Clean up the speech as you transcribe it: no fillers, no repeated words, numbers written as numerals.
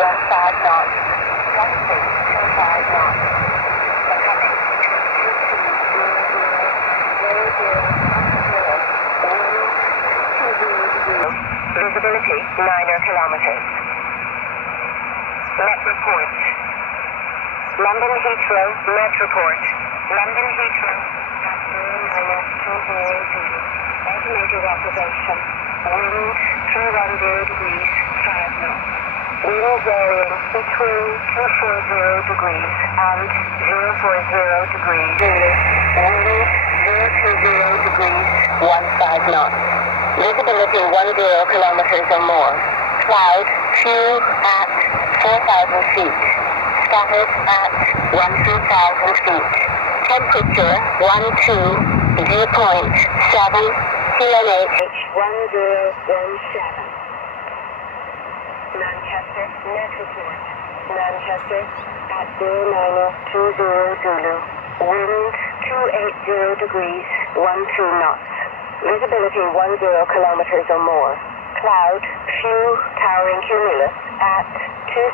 15 knots. Gust 25 knots. Becoming 2200. Visibility 9 kilometers. Met report. London Heathrow, Met report. London Heathrow, estimated observation. Wind 210 degrees, 5 knots. Wind varying between 240 degrees and 040 degrees. Wind 020 degrees, 15 knots. Visibility 10 kilometers or more. Cloud few at 4,000 feet. Scattered at 1,000 feet. Temperature 12, dew point 7, QNH 1017. Manchester, Met report. Manchester at 0920 Zulu. Wind 280 degrees, 12 knots. Visibility 10 kilometers or more. Cloud few, towering cumulus at 2.